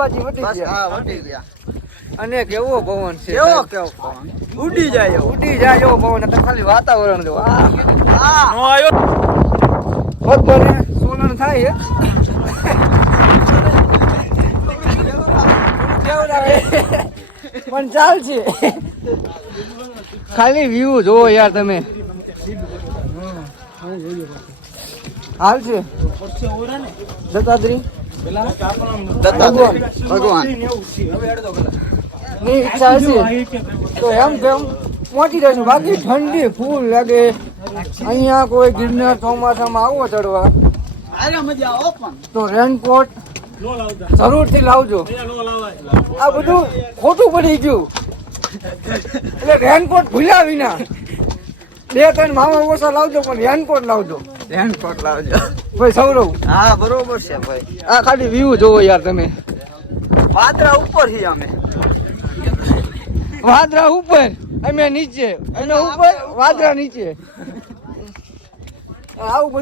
અંબાજી વટી ગયા. હા વટી ગયા. અને કેવો પવન છે, કેવો પવન ઉડી જાય એવો પવન. એટલે ખાલી વાતાવરણ જો હા નો આવ્યો બધાને સોલન થાય પણ ચાલશે. ખાલી વ્યૂ જોવો યાર તમે. હાલ છે દત્તાત્રી ભગવાન ની ઈચ્છા હશે તો એમ કેમ પહોંચી જશું. બાકી ઠંડી ફૂલ લાગે અહીંયા. કોઈ ગિરનાર ચોમાસામાં આવો ચડવા તો રેનકોટ જરૂરથી લાવજો. આ બધું ખોટું પડી ગયું એટલે રેનકોટ ભૂલ્યા વિના 2-3 મામા ઓછા લાવજો પણ રેનકોટ લાવજો. રેનકોટ લાવજો ભાઈ સૌરવ. હા બરોબર છે ભાઈ. આ ખાલી વ્યૂ જોવો યાર તમે. વાદળા ઉપર છીએ અમે. વાદળા ઉપર અમે નીચે, અમે ઉપર વાદળા નીચે. આવું બધું